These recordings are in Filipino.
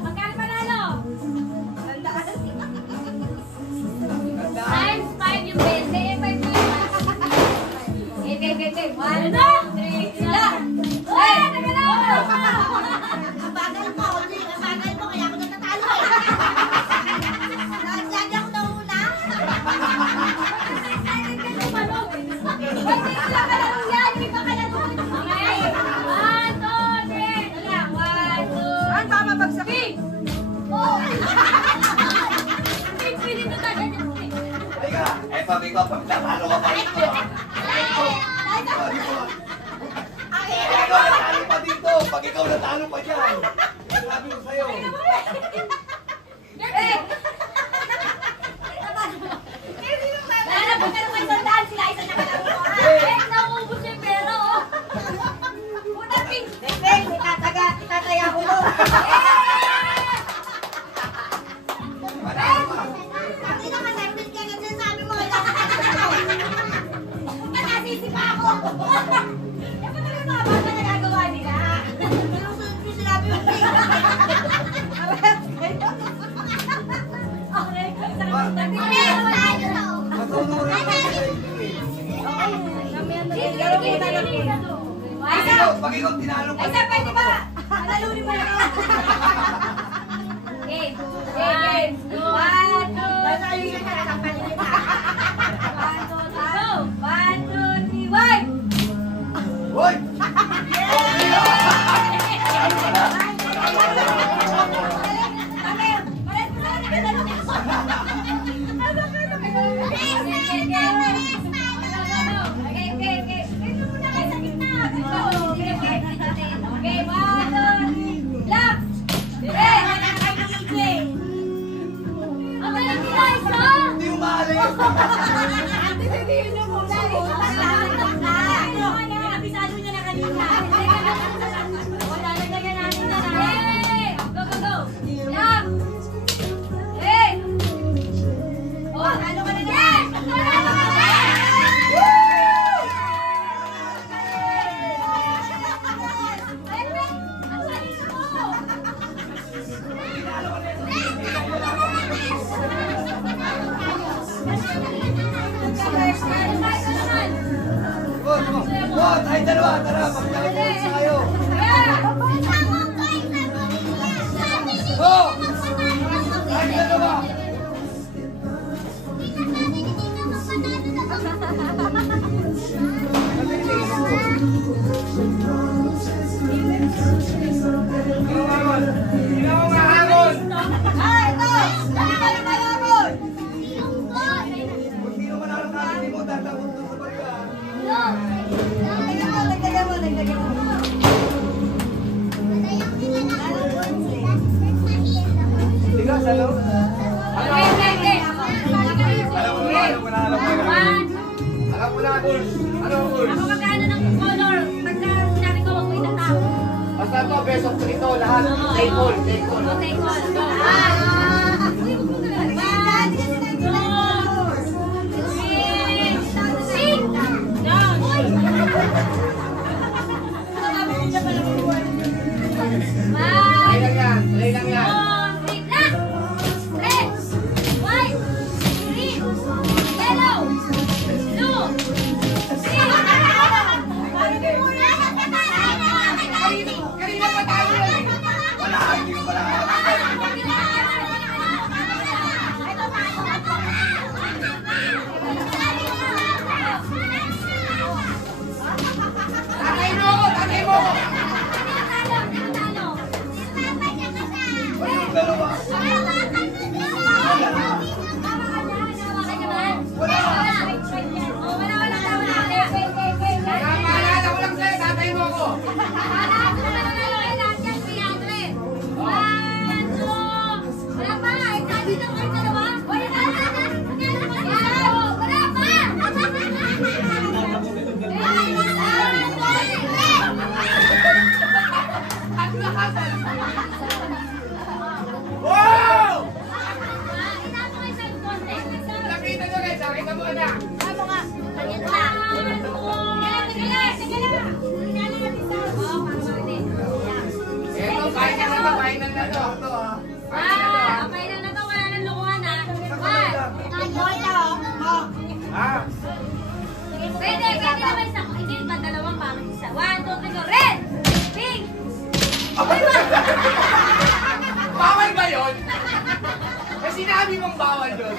Magkano panalo? Times 5 yung best. Eh, 5 yung okay. 1, 2, 3, sila! Uy! Taga na! Ang bagal mo, kaya ako natatalo eh. Lagi ako nauna. Ba't sila ka lang yan? Hindi pa ka lang okay. 1, 2, 3. Wala. 1, 2. Ang bababagsak. Pili na tayo niya. Teka, eh pag ikaw pagtatalo ka pa dito. Ikaw natalo pa dito. Pag ikaw natalo pa dyan. Sabi ko sa'yo. Itataya ko mo. Hindi naman natin kaya sinasabi mo. Nasisi pa ako. Yan pa naman mga bata na gagawa nila. Pero sinabi mo. Pag ikaw tinalo pa ay, sir, pwede ba? Alalunin mo na ako. Okay. 1, 2, 3. Alalunin ka na ng paligid ha. 1, 2, 3, 1! Hoy! Hindi umaalis! Abisado niya na kanina. Wala, nagdagan natin na na. Hey! Go, go, go! Stop! Hey! Oh, ano ka na na? Yes! Ano ka na? Oh, tayo dalawa, tara, maglalaro sa kayo. Oh! Tayo dalawa. Kung sino man ang nakakali mo, tatakot doon sa barya. Tigas, ano? Alam mo na, Bulls. Ano, Bulls? Ako magkano ng color? Pagka sinabi ko, wag mo itatao. Basta to, best of 3 to, lahat. Take all, take all. Okay, call. Play lang yan. White, green, yellow, blue, green. Bawal ba yun? Eh, sinabi mong bawal yun.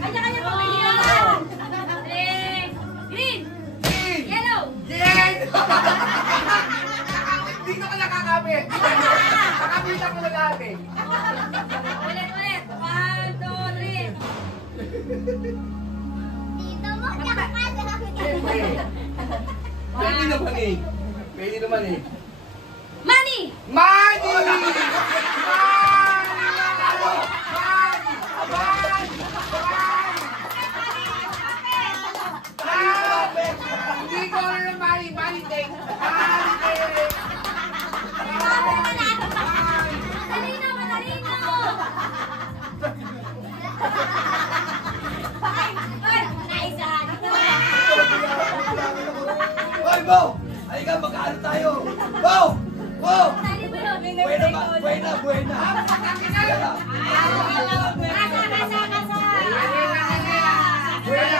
Kanya-kanya po pilihan. Green. Green! Yellow. Yan! Dito ka nakakapit. Nakapitan ko na lahat eh. Ulit. 1, 2, 3. Dito mo, nakakala. Pwede naman eh. Pwede naman eh. Money. Money! Hindi ko alam ng money. Money take. Money take. Matalino. Naisahan. Hoy, Bo! Halika, magkaano tayo? Bo! Bo! Tali mo yun. Buena ba? Buena, buena. Kasa. Buena,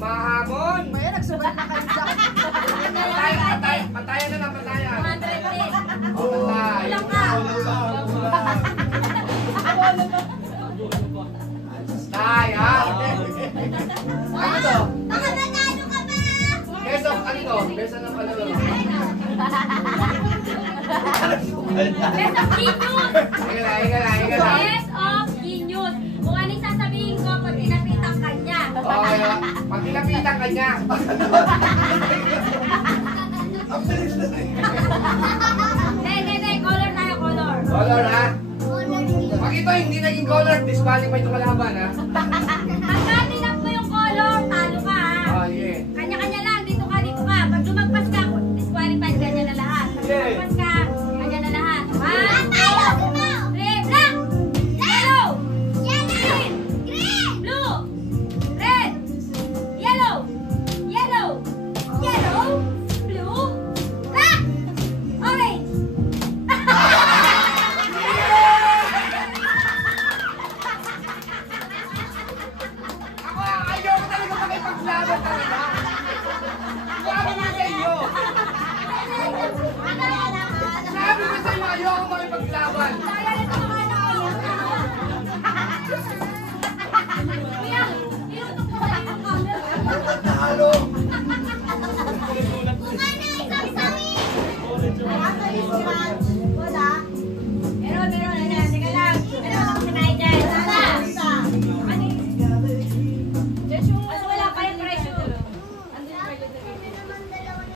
mahamon! Maya, nagsubat na kayo sa akin. Patayan na lang, patayan. 100 please. Patay. Ilang ka? Tay, ha? Ano to? Baka nanalo ka ba? Beso, ano to? Beso ng panalo. Best of genius. Higa na. Best of genius. Kung ano yung sasabihin ko pag tinapitan ka niya. Okay, pag nilapitan ka niya. Ang bilis na rin. Hindi. Color tayo, color. Color, ha? Pag ito hindi naging color, disqualify ito kalaban, ha? Pagka tinap mo yung color, talo ka ha. Oh, yeah. Kanya-kanya lang, dito ka. Pag lumagpas ka, disqualified ka niya na lahat. Pag lumagpas ka, kanya na lahat. 1, 2, 3, black! Yellow! Green! Blue! Red! Yellow! Blue! Black! Orange! Ako, ayaw ko talaga makipaglaban talaga. Sabi ko sa inyo. Sabi ko sa inyo, ayaw ko makipaglaban. Kaya nito mga